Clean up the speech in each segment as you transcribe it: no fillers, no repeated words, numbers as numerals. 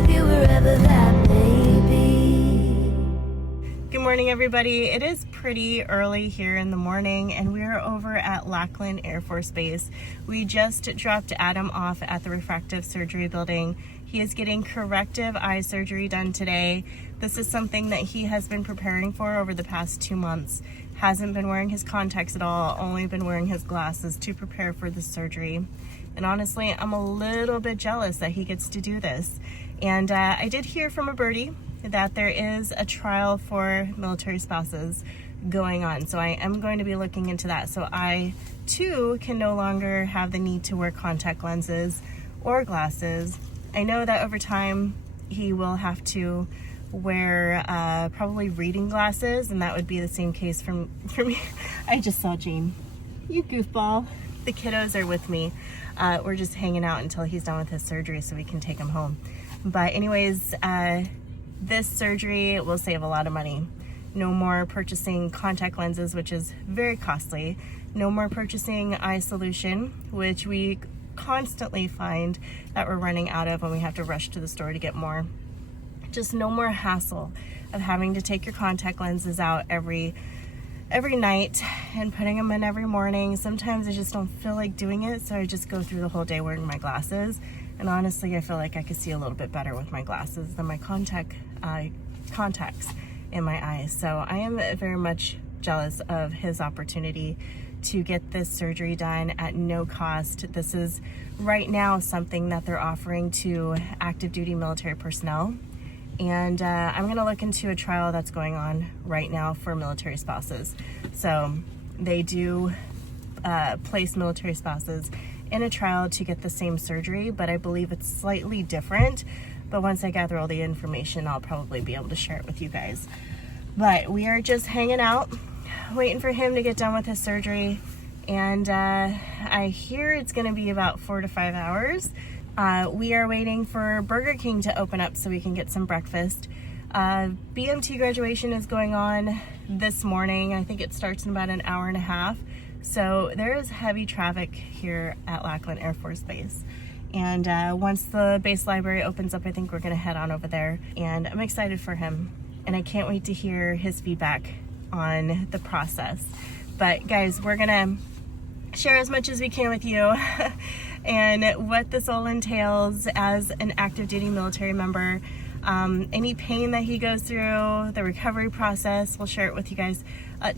with you wherever that may be. Good morning, everybody. It is pretty early here in the morning, and we are over at Lackland Air Force Base. We just dropped Adam off at the refractive surgery building. He is getting corrective eye surgery done today. This is something that he has been preparing for over the past 2 months. Hasn't been wearing his contacts at all, only been wearing his glasses to prepare for the surgery. And honestly, I'm a little bit jealous that he gets to do this. And I did hear from a birdie that there is a trial for military spouses going on. So I am going to be looking into that. So I too can no longer have the need to wear contact lenses or glasses. I know that over time he will have to wear probably reading glasses, and that would be the same case for me. I just saw Jane. You goofball. The kiddos are with me. We're just hanging out until he's done with his surgery so we can take him home. But anyways, this surgery will save a lot of money. No more purchasing contact lenses, which is very costly. No more purchasing eye solution, which we constantly find that we're running out of when we have to rush to the store to get more. Just no more hassle of having to take your contact lenses out every night and putting them in every morning. Sometimes I just don't feel like doing it, so I just go through the whole day wearing my glasses. And honestly, I feel like I could see a little bit better with my glasses than my contacts in my eyes. So I am very much jealous of his opportunity to get this surgery done at no cost. This is right now something that they're offering to active duty military personnel. And I'm gonna look into a trial that's going on right now for military spouses. So they do place military spouses in a trial to get the same surgery, but I believe it's slightly different. But once I gather all the information, I'll probably be able to share it with you guys. But we are just hanging out, waiting for him to get done with his surgery. And I hear it's gonna be about 4 to 5 hours. We are waiting for Burger King to open up so we can get some breakfast. BMT graduation is going on this morning. I think it starts in about an hour and a half. So there is heavy traffic here at Lackland Air Force Base. And once the base library opens up, I think we're gonna head on over there. And I'm excited for him. And I can't wait to hear his feedback on the process. But guys, we're gonna share as much as we can with you and what this all entails as an active duty military member. Any pain that he goes through, the recovery process, we'll share it with you guys.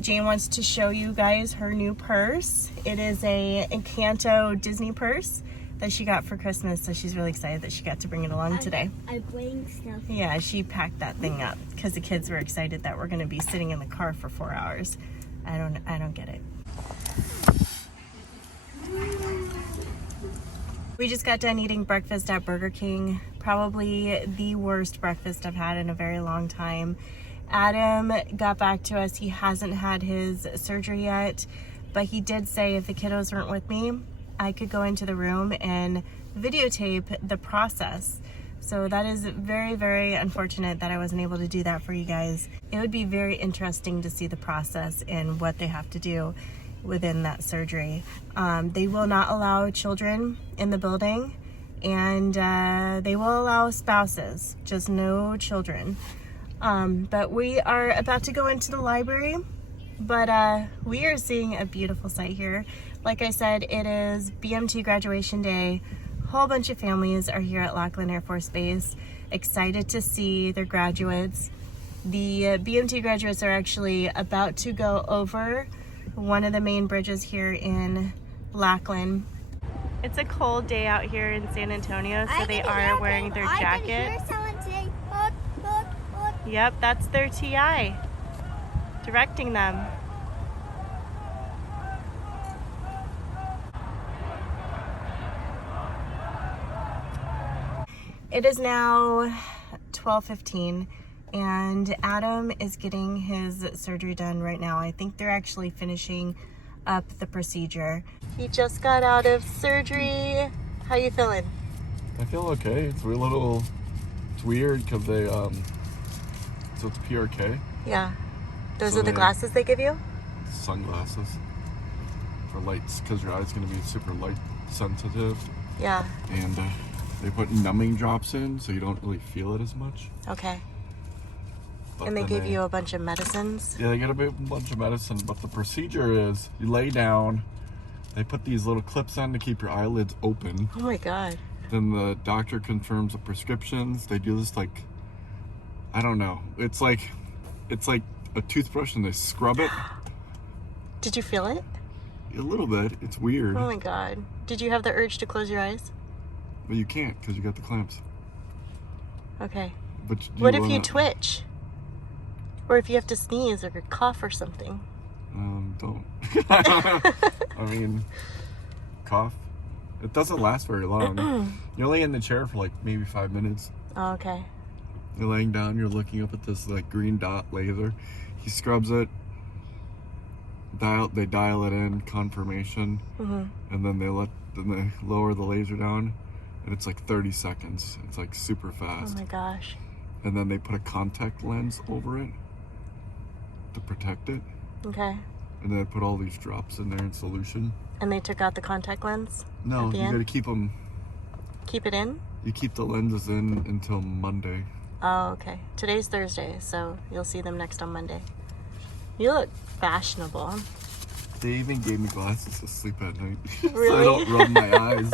Jane wants to show you guys her new purse. It is a Encanto Disney purse that she got for Christmas, so she's really excited that she got to bring it along today. I bring stuff. Yeah, she packed that thing up because the kids were excited that we're going to be sitting in the car for 4 hours. I don't get it. We just got done eating breakfast at Burger King. Probably the worst breakfast I've had in a very long time. Adam got back to us. He hasn't had his surgery yet, but he did say if the kiddos weren't with me, I could go into the room and videotape the process. So that is very, very unfortunate that I wasn't able to do that for you guys. It would be very interesting to see the process and what they have to do within that surgery. They will not allow children in the building, and they will allow spouses, just no children. But we are about to go into the library, but we are seeing a beautiful sight here. Like I said, it is BMT graduation day. A whole bunch of families are here at Lackland Air Force Base, excited to see their graduates. The BMT graduates are actually about to go over one of the main bridges here in Lackland. It's a cold day out here in San Antonio, so they are wearing their jackets. I can hear someone say, "Hook, hook, hook." Yep, that's their TI directing them. It is now 12:15 and Adam is getting his surgery done right now. I think they're actually finishing up the procedure. He just got out of surgery. How you feeling? I feel okay. It's weird because they so it's PRK. Yeah. Those So are the glasses they give you? Sunglasses for lights, because your eye's going to be super light sensitive. Yeah. And They put numbing drops in so you don't really feel it as much. Okay. But And they then gave you a bunch of medicines? Yeah, they get a bunch of medicine, but the procedure is you lay down, they put these little clips on to keep your eyelids open. Oh my God. Then the doctor confirms the prescriptions. They do this like, I don't know. It's like a toothbrush and they scrub it. Did you feel it? A little bit. It's weird. Oh my God. Did you have the urge to close your eyes? But you can't because you got the clamps. Okay. But What if you twitch? Or if you have to sneeze or cough or something? Don't. I mean, cough. It doesn't last very long. You're laying in the chair for like maybe 5 minutes. Oh, okay. You're laying down, you're looking up at this like green dot laser. He scrubs it. They dial it in, confirmation. And then they lower the laser down, and it's like 30 seconds. It's like super fast. Oh my gosh. And then they put a contact lens over it to protect it. Okay. And then they put all these drops in there in solution. And they took out the contact lens? No, at the you end? gotta keep them. Keep it in? You keep the lenses in until Monday. Oh, okay. Today's Thursday, so you'll see them next on Monday. You look fashionable. They even gave me glasses to sleep at night. Really? So I don't rub my eyes.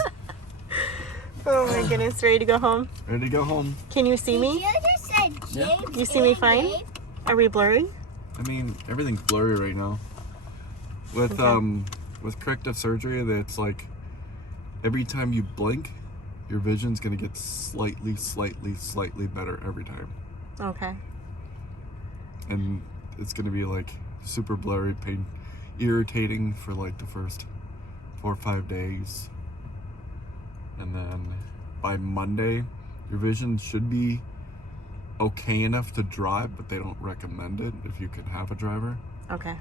Oh my goodness, ready to go home? Ready to go home. Can you see me? You just said James. You see me and fine? Dave? Are we blurry? I mean, everything's blurry right now. With with corrective surgery, it's like every time you blink, your vision's gonna get slightly better every time. Okay. And it's gonna be like super blurry, irritating for like the first 4 or 5 days. And then by Monday, your vision should be okay enough to drive, but they don't recommend it if you can have a driver. Okay.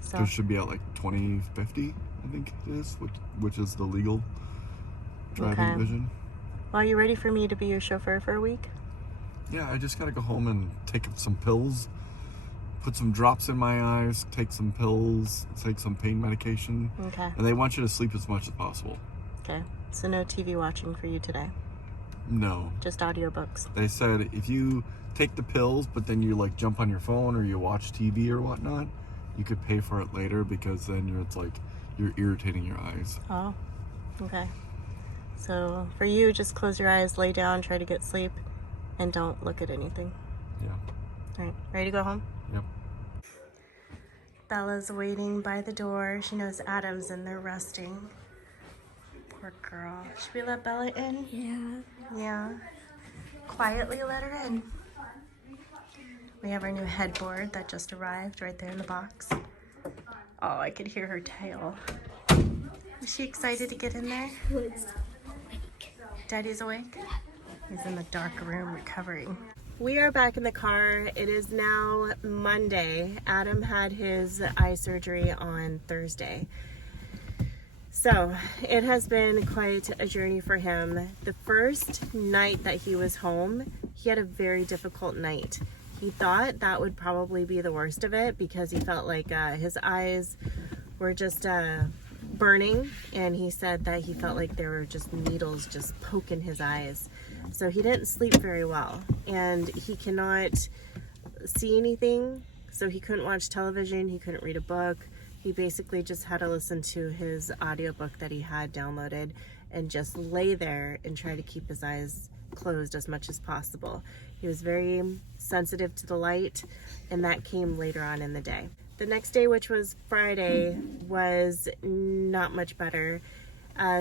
So It should be at like 20/50, I think it is, which is the legal driving Okay. vision. well, are you ready for me to be your chauffeur for a week? Yeah, I just gotta go home and take some pills, put some drops in my eyes, take some pills, take some pain medication, Okay. and they want you to sleep as much as possible. Okay. So no TV watching for you today. No, Just audiobooks. they said if you take the pills, but then you like jump on your phone or you watch TV or whatnot, you could pay for it later because then you're irritating your eyes. Oh. Okay. So for you, just close your eyes, lay down, try to get sleep, and don't look at anything. Yeah. All right. Ready to go home? Yep. Bella's waiting by the door. She knows Adam's in there resting. Poor girl. Should we let Bella in? Yeah. Yeah. Quietly let her in. We have our new headboard that just arrived right there in the box. Oh, I could hear her tail. Is she excited to get in there? Daddy's awake? He's in the dark room recovering. We are back in the car. It is now Monday. Adam had his eye surgery on Thursday. So it has been quite a journey for him. The first night that he was home, he had a very difficult night. He thought that would probably be the worst of it because he felt like his eyes were just burning, and he said that he felt like there were just needles just poking his eyes. So he didn't sleep very well, and he cannot see anything, so he couldn't watch television, he couldn't read a book. He basically just had to listen to his audiobook that he had downloaded and just lay there and try to keep his eyes closed as much as possible. He was very sensitive to the light, and that came later on in the day. The next day, which was Friday, was not much better.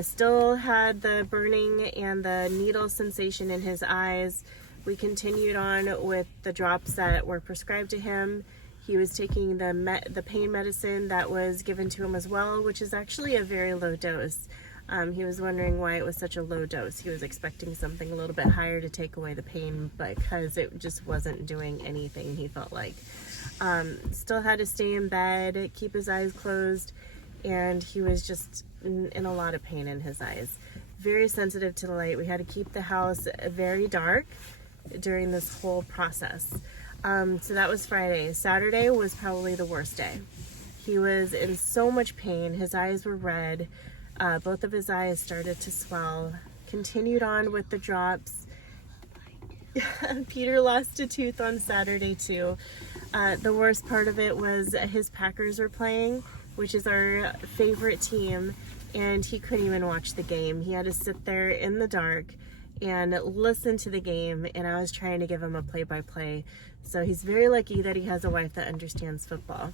Still had the burning and the needle sensation in his eyes. We continued on with the drops that were prescribed to him. He was taking the pain medicine that was given to him as well, which is actually a very low dose. He was wondering why it was such a low dose. He was expecting something a little bit higher to take away the pain, because it just wasn't doing anything, he felt like. Still had to stay in bed, keep his eyes closed, and he was just in a lot of pain in his eyes. Very sensitive to the light. We had to keep the house very dark during this whole process. So that was Friday. Saturday was probably the worst day. He was in so much pain. His eyes were red. Both of his eyes started to swell continued on with the drops. Peter lost a tooth on Saturday too. The worst part of it was his Packers were playing, which is our favorite team, and he couldn't even watch the game. He had to sit there in the dark and listen to the game, and I was trying to give him a play-by-play. So he's very lucky that he has a wife that understands football,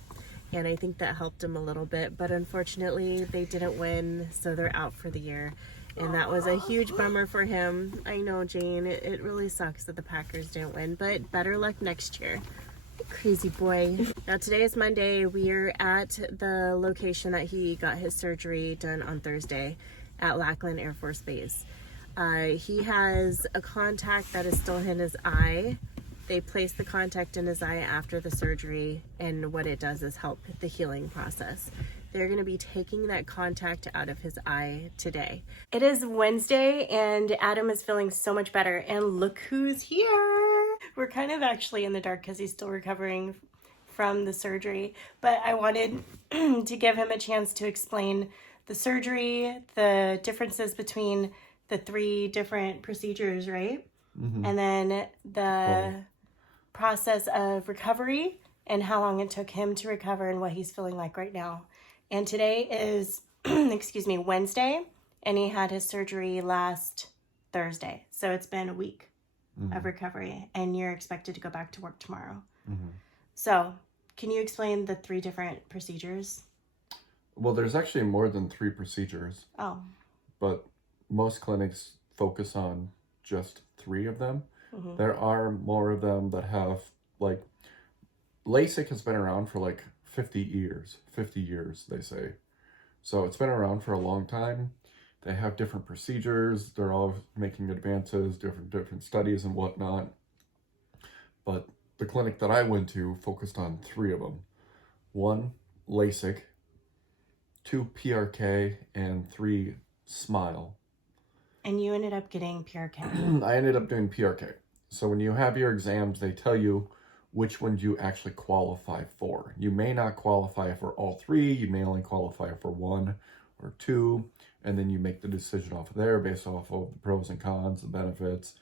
and I think that helped him a little bit. But unfortunately, they didn't win, so they're out for the year. And that was a huge bummer for him. I know, Jane, it really sucks that the Packers didn't win, but better luck next year. Crazy boy. Now today is Monday. We're at the location that he got his surgery done on Thursday at Lackland Air Force Base. He has a contact that is still in his eye. They place the contact in his eye after the surgery, and what it does is help the healing process. They're going to be taking that contact out of his eye today. It is Wednesday, and Adam is feeling so much better, and look who's here. We're kind of actually in the dark because he's still recovering from the surgery, but I wanted to give him a chance to explain the surgery, the differences between the 3 different procedures, right? Mm-hmm. And then the process of recovery and how long it took him to recover and what he's feeling like right now. And today is, Wednesday, and he had his surgery last Thursday. So it's been a week of recovery, and you're expected to go back to work tomorrow. Mm-hmm. So can you explain the 3 different procedures? Well, there's actually more than 3 procedures. Oh. But most clinics focus on just 3 of them. Mm-hmm. There are more of them that have, like, LASIK has been around for like 50 years, they say. So it's been around for a long time. They have different procedures. They're all making advances, different studies and whatnot. But the clinic that I went to focused on 3 of them. 1, LASIK, 2, PRK, and 3, SMILE. And you ended up getting PRK. I ended up doing PRK. So when you have your exams, they tell you which ones you actually qualify for. You may not qualify for all 3. You may only qualify for 1 or 2. And then you make the decision off of there based off of the pros and cons, the benefits,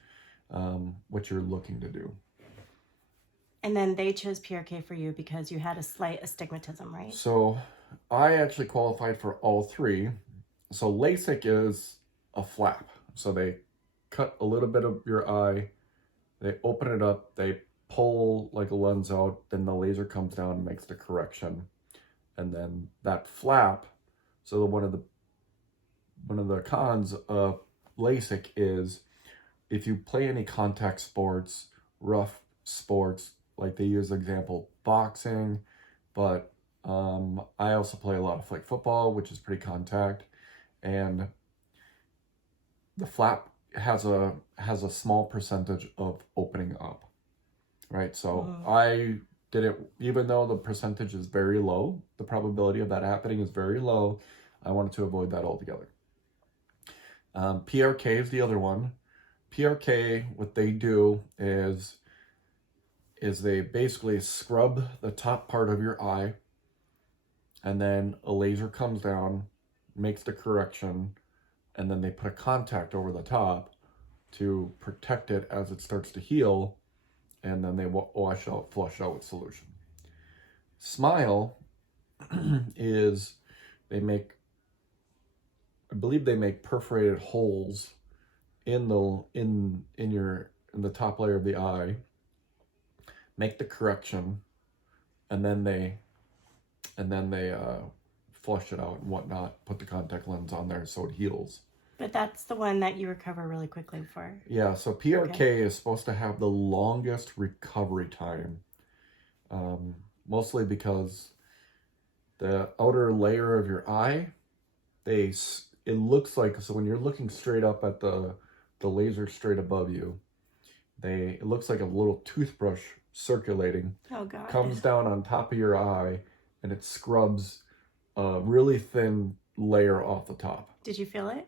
what you're looking to do. And then they chose PRK for you because you had a slight astigmatism, right? So I actually qualified for all 3. So LASIK is a flap. So they cut a little bit of your eye, they open it up, they pull like a lens out, then the laser comes down and makes the correction. And then that flap, so one of the cons of LASIK is if you play any contact sports, rough sports, like they use the example boxing, but I also play a lot of flag football, which is pretty contact, and the flap has a small percentage of opening up, right? So I didn't, even though the percentage is very low, the probability of that happening is very low, I wanted to avoid that altogether. PRK is the other one. PRK, what they do is they basically scrub the top part of your eye, and then a laser comes down, makes the correction, and then they put a contact over the top to protect it as it starts to heal, and then they flush out with solution. SMILE is I believe they make perforated holes in the top layer of the eye, make the correction, and then they flush it out and whatnot, put the contact lens on there so it heals. But that's the one that you recover really quickly for. Yeah, so PRK is supposed to have the longest recovery time, mostly because the outer layer of your eye, it looks like, so when you're looking straight up at the laser straight above you, it looks like a little toothbrush circulating. Oh God. Comes down on top of your eye, and it scrubs a really thin layer off the top. Did you feel it?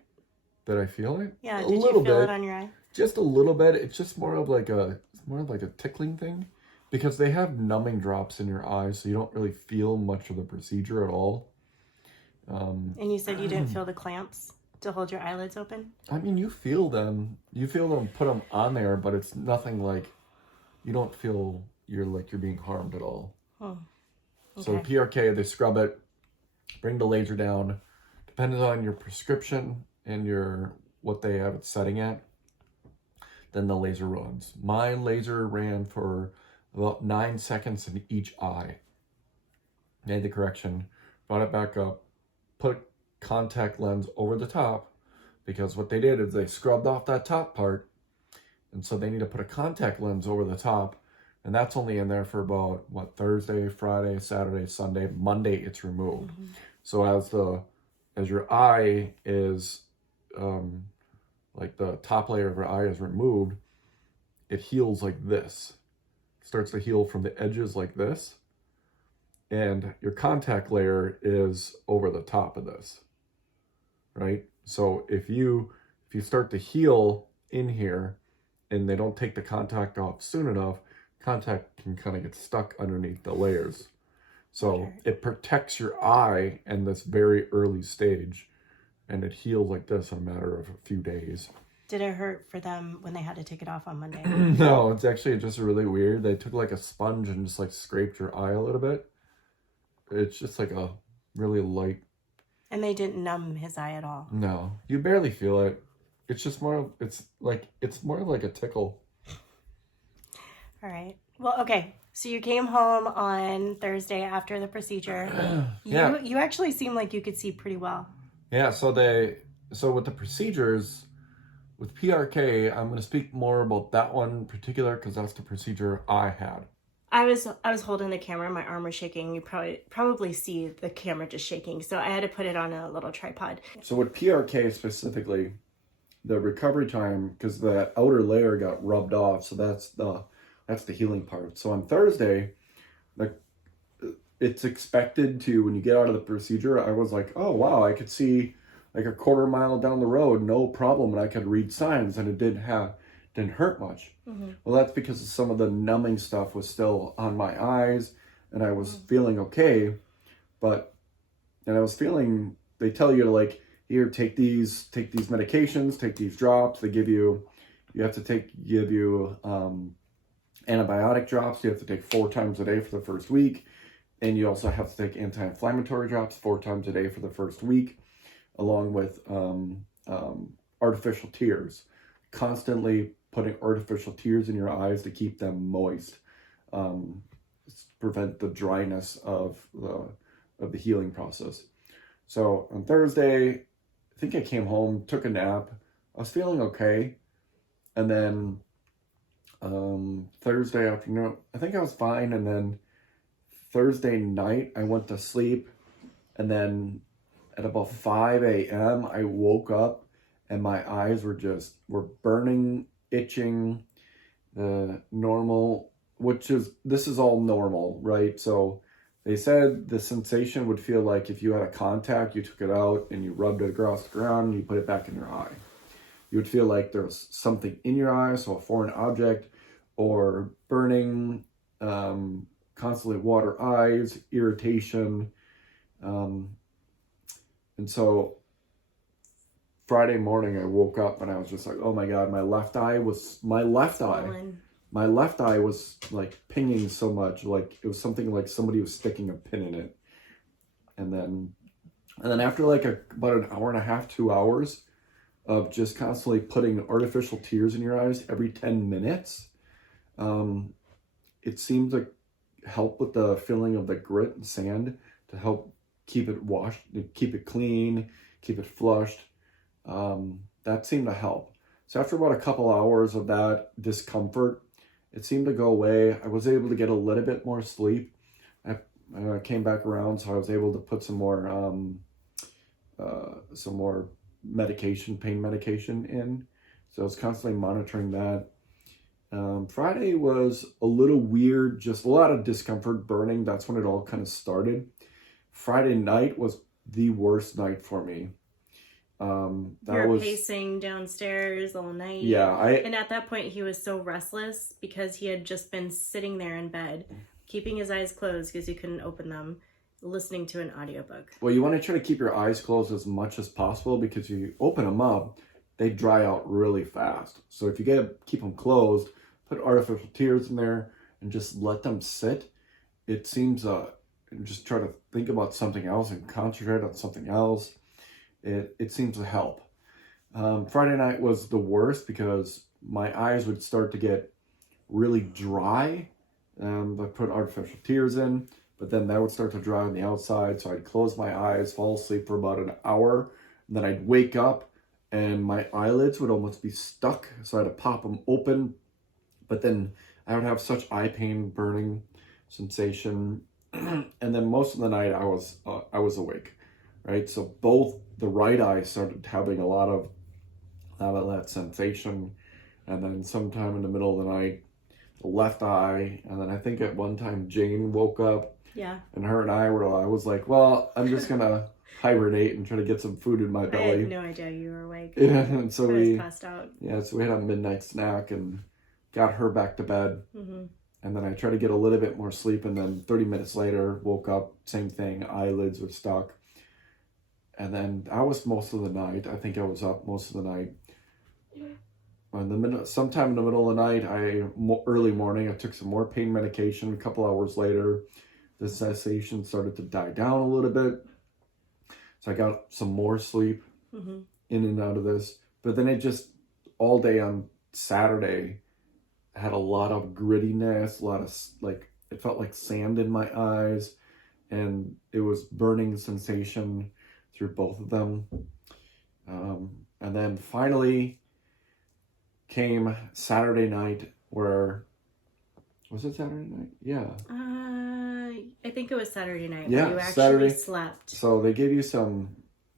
Did I feel it? Yeah, did you feel it on your eye? Just a little bit. It's just more of like a tickling thing, because they have numbing drops in your eyes, so you don't really feel much of the procedure at all. And you said you didn't feel the clamps? to hold your eyelids open? I mean, you feel them. You feel them put them on there, but it's nothing like, you don't feel you're being harmed at all. Oh, okay. So PRK, they scrub it, bring the laser down. Depending on your prescription and what they have it setting at, then the laser runs. My laser ran for about 9 seconds in each eye. Made the correction, brought it back up, put a contact lens over the top, because what they did is they scrubbed off that top part, and so they need to put a contact lens over the top, and that's only in there for about, Thursday, Friday, Saturday, Sunday, Monday it's removed. Mm-hmm. So as your eye is, the top layer of your eye is removed, it heals like this. It starts to heal from the edges like this. And your contact layer is over the top of this, right? So if you start to heal in here and they don't take the contact off soon enough, contact can kind of get stuck underneath the layers. So it protects your eye in this very early stage, and it heals like this in a matter of a few days. Did it hurt for them when they had to take it off on Monday? No, it's actually just really weird. They took like a sponge and just scraped your eye a little bit. It's just like a really light. And they didn't numb his eye at all? No, you barely feel it. It's just it's more like a tickle. All right. Well, okay. So you came home on Thursday after the procedure. Yeah. You actually seem like you could see pretty well. Yeah, so with the procedures, with PRK, I'm going to speak more about that one in particular because that's the procedure I had. I was holding the camera, my arm was shaking. You probably see the camera just shaking, so I had to put it on a little tripod. So with PRK specifically, the recovery time, because that outer layer got rubbed off, so that's the healing part. So on Thursday, it's expected to, when you get out of the procedure, I was like, oh wow, I could see like a quarter mile down the road, no problem, and I could read signs, and it didn't hurt much. Mm-hmm. Well, that's because some of the numbing stuff was still on my eyes, and I was feeling okay, and I was feeling, they tell you to here, take these medications, take these drops. They give you antibiotic drops. You have to take 4 times a day for the first week. And you also have to take anti-inflammatory drops 4 times a day for the first week, along with artificial tears. Constantly putting artificial tears in your eyes to keep them moist, prevent the dryness of the healing process. So on Thursday, I think I came home, took a nap. I was feeling okay. And then Thursday afternoon, I think I was fine. And then Thursday night, I went to sleep. And then at about 5 a.m., I woke up and my eyes were burning, itching, the normal, this is all normal, right? So they said the sensation would feel like if you had a contact, you took it out and you rubbed it across the ground and you put it back in your eye. You would feel like there was something in your eye, so a foreign object, or burning, constantly water eyes, irritation. And so Friday morning I woke up and I was just like, oh my God, my left eye was pinging so much, like it was something like somebody was sticking a pin in it. And then after about an hour and a half, 2 hours of just constantly putting artificial tears in your eyes every 10 minutes, it seemed to help with the feeling of the grit and sand, to help keep it washed, keep it clean, keep it flushed. That seemed to help. So after about a couple hours of that discomfort, it seemed to go away. I was able to get a little bit more sleep. I came back around, so I was able to put some more medication, pain medication in. So I was constantly monitoring that. Friday was a little weird, just a lot of discomfort, burning. That's when it all kind of started. Friday night was the worst night for me. You're pacing downstairs all night. Yeah. And at that point, he was so restless because he had just been sitting there in bed, keeping his eyes closed because he couldn't open them. listening to an audiobook. Well, you want to try to keep your eyes closed as much as possible because if you open them up, they dry out really fast. So if you keep them closed, put artificial tears in there and just let them sit. It seems, just try to think about something else and concentrate on something else. It seems to help. Friday night was the worst because my eyes would start to get really dry. I put artificial tears in, but then that would start to dry on the outside. So I'd close my eyes, fall asleep for about an hour, and then I'd wake up and my eyelids would almost be stuck. So I had to pop them open, but then I would have such eye pain, burning sensation. And then most of the night I was awake, right? So both the right eye started having a lot of that sensation. And then sometime in the middle of the night, the left eye, and then I think at one time Jane woke up. Yeah. And her and I was like, well, I'm just gonna hibernate and try to get some food in my belly. I had no idea you were awake. Yeah, and so I was passed out. Yeah, so we had a midnight snack and got her back to bed. Mm-hmm. And then I tried to get a little bit more sleep, and then 30 minutes later, woke up, same thing, eyelids were stuck. And then I was most of the night. I think I was up most of the night. Sometime in the middle of the night, early morning, I took some more pain medication. A couple hours later, the sensation started to die down a little bit. So I got some more sleep in and out of this. But then it just, all day on Saturday, had a lot of grittiness, a lot of, it felt like sand in my eyes. And it was burning sensation through both of them. And then finally came Saturday night where, was it Saturday night? Yeah. I think it was Saturday night. Yeah, where you actually Saturday. slept. So they gave you some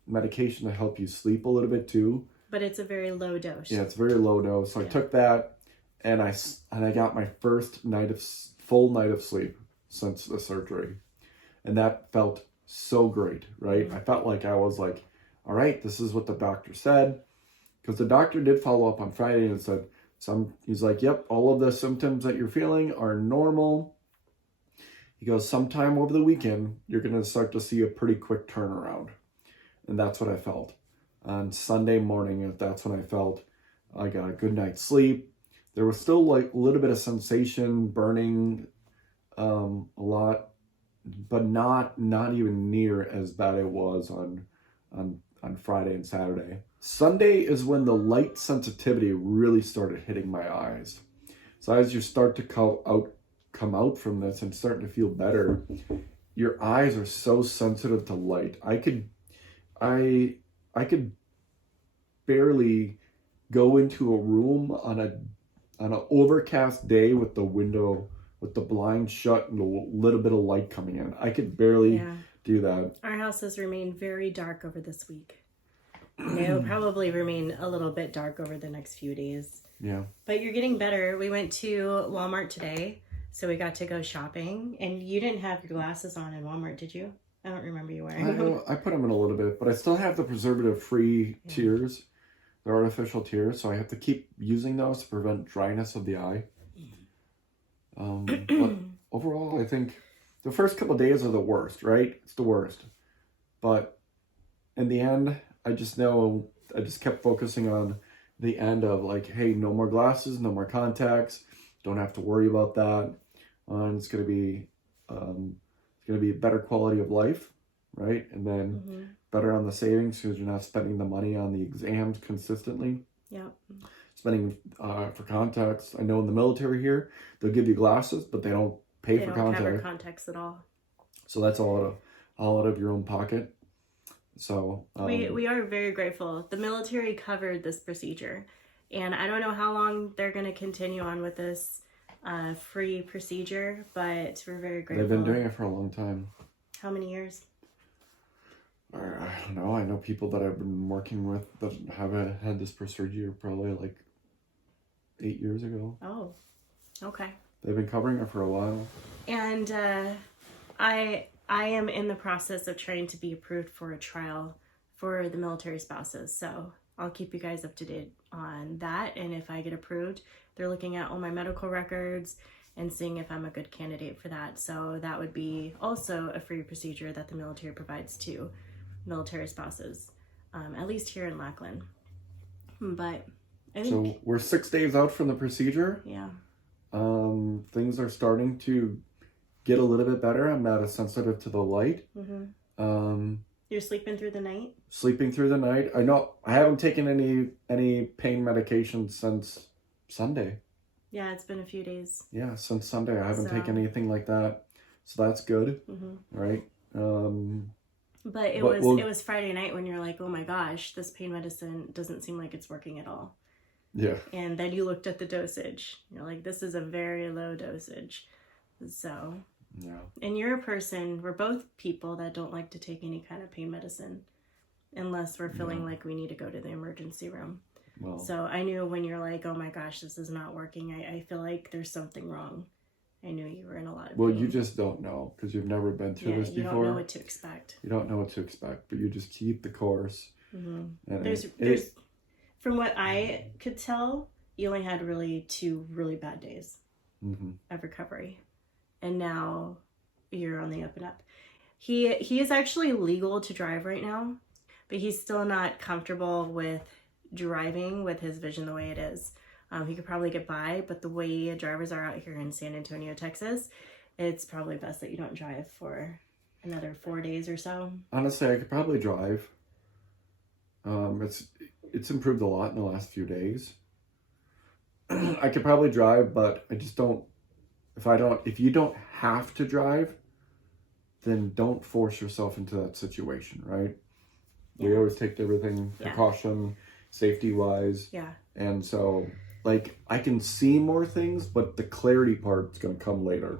medication to help you sleep a little bit too. But it's a very low dose. Yeah, it's very low dose. So I took that, and I got my first full night of sleep since the surgery, and that felt so great, right? I felt like I was like, all right, this is what the doctor said, because the doctor did follow up on Friday and said he's like, yep, all of the symptoms that you're feeling are normal. He goes, sometime over the weekend, you're going to start to see a pretty quick turnaround. And that's what I felt. On Sunday morning, that's when I felt I got a good night's sleep. There was still like a little bit of sensation, burning a lot, but not even near as bad it was on Friday and Saturday. Sunday is when the light sensitivity really started hitting my eyes. So as you start to come out from this and starting to feel better, your eyes are so sensitive to light. I could barely go into a room on an overcast day with the blind shut and a little bit of light coming in. I could barely do that. Our house has remained very dark over this week. It'll probably remain a little bit dark over the next few days. Yeah. But you're getting better. We went to Walmart today, so we got to go shopping. And you didn't have your glasses on in Walmart, did you? I don't remember you wearing them. I put them in a little bit, but I still have the preservative-free tears, the artificial tears, so I have to keep using those to prevent dryness of the eye. But overall, I think the first couple of days are the worst, right? It's the worst. But in the end, I just kept focusing on the end of like, hey, no more glasses, no more contacts. Don't have to worry about that. And it's going to be a better quality of life, right? And then better on the savings because you're not spending the money on the exams consistently. Yep. Spending for contacts. I know in the military here, they'll give you glasses, but they don't pay for contacts. They don't cover contacts at all. So that's all out of your own pocket. So we are very grateful. The military covered this procedure, and I don't know how long they're going to continue on with this free procedure, but we're very grateful. They've been doing it for a long time. How many years? I don't know. I know people that I've been working with that have had this procedure probably like 8 years ago. Oh, okay. They've been covering it for a while. And I am in the process of trying to be approved for a trial for the military spouses. So I'll keep you guys up to date on that. And if I get approved, they're looking at all my medical records and seeing if I'm a good candidate for that. So that would be also a free procedure that the military provides to military spouses, at least here in Lackland. But I think, So we're 6 days out from the procedure. yeah. Things are starting to get a little bit better. I'm not as sensitive to the light. You're sleeping through the night? Sleeping through the night. I know I haven't taken any pain medication since Sunday. Yeah, it's been a few days. Yeah, since Sunday I haven't So- taken anything like that. So that's good, right? But it was Friday night when you're like, oh my gosh, this pain medicine doesn't seem like it's working at all. Yeah. And then you looked at the dosage. You're like, this is a very low dosage. So, Yeah. and you're a person, we're both people that don't like to take any kind of pain medicine unless we're feeling like we need to go to the emergency room. Well, So I knew when you're like, oh my gosh, this is not working, I feel like there's something wrong. I knew you were in a lot of pain. you just don't know because you've never been through this you before. don't know what to expect. You don't know what to expect, but you just keep the course. And There's from what I could tell, you only had really 2 really bad days of recovery, and now you're on the up and up. He is actually legal to drive right now, but he's still not comfortable with driving with his vision the way it is. He could probably get by, but the way drivers are out here in San Antonio, Texas, it's probably best that you don't drive for another 4 days or so. Honestly, I could probably drive. It's improved a lot in the last few days. I could probably drive, but I just don't. If you don't have to drive, then don't force yourself into that situation, right? Yeah. We always take everything precaution, safety wise. Yeah. And so, like, I can see more things, but the clarity part's going to come later.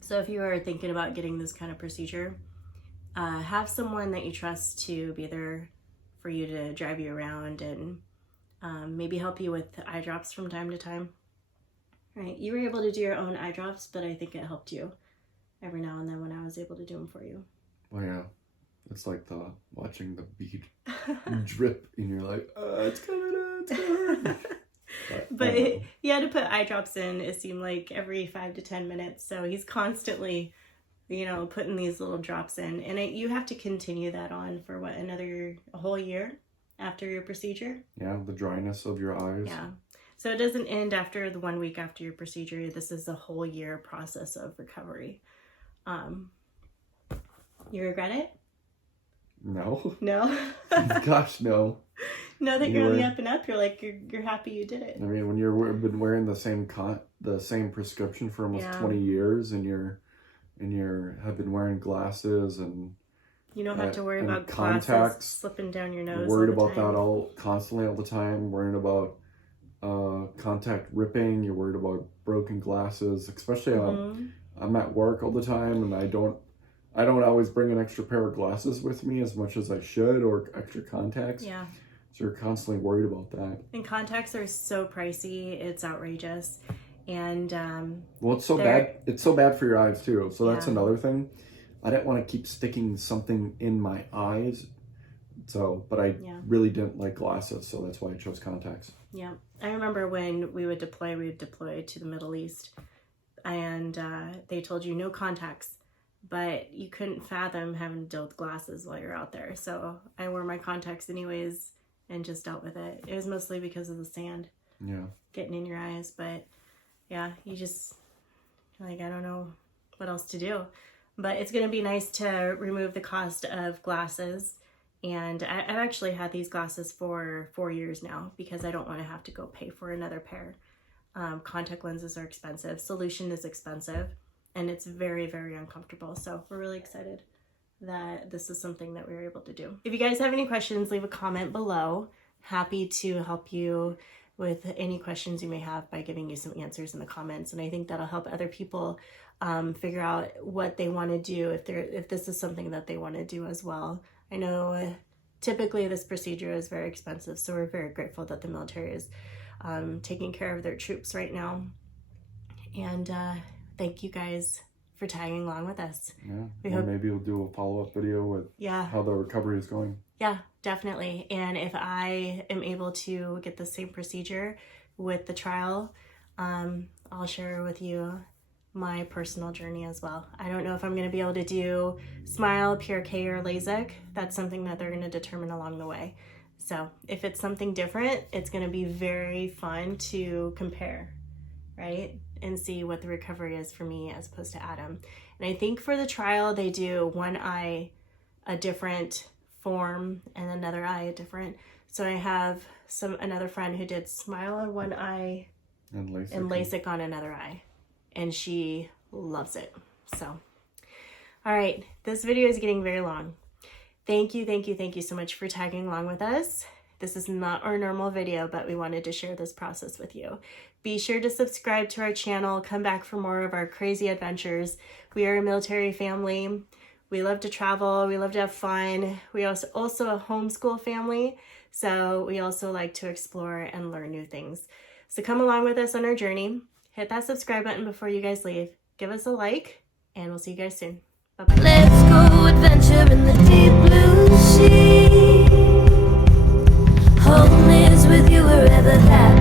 So if you are thinking about getting this kind of procedure, have someone that you trust to be there for you to drive you around and maybe help you with eye drops from time to time. Right? You were able to do your own eye drops, but I think it helped you every now and then when I was able to do them for you. Well, yeah. It's like watching the bead drip and you're like, it's coming. But he had to put eye drops in, it seemed like, every 5 to 10 minutes. So he's constantly, putting these little drops in. And you have to continue that on for a whole year after your procedure? Yeah, the dryness of your eyes. Yeah. So it doesn't end after the 1 week after your procedure. This is a whole year process of recovery. You regret it? No. No? Gosh, no. Know that you're on the up and up, you're like, you're happy you did it. I mean, when you've been wearing the same prescription for almost 20 years and have been wearing glasses and you don't have to worry about contacts glasses slipping down your nose. Worried all the about time. that all the time. Worrying about contact ripping. You're worried about broken glasses, especially I'm at work all the time and I don't always bring an extra pair of glasses with me as much as I should, or extra contacts. Yeah. So you're constantly worried about that. And contacts are so pricey, it's outrageous. And well, it's so bad. It's so bad for your eyes too. So that's Yeah. another thing. I didn't want to keep sticking something in my eyes. But I really didn't like glasses, so that's why I chose contacts. Yeah. I remember when we would deploy to the Middle East, and they told you no contacts, but you couldn't fathom having to deal with glasses while you're out there. So I wore my contacts anyways and just dealt with it. It was mostly because of the sand getting in your eyes, but yeah, you just, I don't know what else to do. But it's going to be nice to remove the cost of glasses. And I've actually had these glasses for 4 years now because I don't want to have to go pay for another pair. Contact lenses are expensive. Solution is expensive. And it's very, very uncomfortable. So we're really excited that this is something that we were able to do. If you guys have any questions, leave a comment below. Happy to help you with any questions you may have by giving you some answers in the comments. And I think that'll help other people figure out what they want to do if this is something that they want to do as well. I know typically this procedure is very expensive, so we're very grateful that the military is taking care of their troops right now. And thank you guys for tagging along with us. Yeah, maybe we'll do a follow-up video with how the recovery is going. Yeah, definitely. And if I am able to get the same procedure with the trial, I'll share with you my personal journey as well. I don't know if I'm going to be able to do Smile, PRK, or LASIK. That's something that they're going to determine along the way. So if it's something different, it's going to be very fun to compare, right? And see what the recovery is for me as opposed to Adam. And I think for the trial, they do one eye a different form and another eye a different. So I have another friend who did Smile on one eye and LASIK on another eye, and she loves it. So, all right, this video is getting very long. Thank you so much for tagging along with us. This is not our normal video, but we wanted to share this process with you. Be sure to subscribe to our channel. Come back for more of our crazy adventures. We are a military family. We love to travel. We love to have fun. We also a homeschool family. So we also like to explore and learn new things. So come along with us on our journey. Hit that subscribe button before you guys leave. Give us a like, and we'll see you guys soon. Bye-bye. Let's go adventure in the deep blue sea. Home is with you wherever that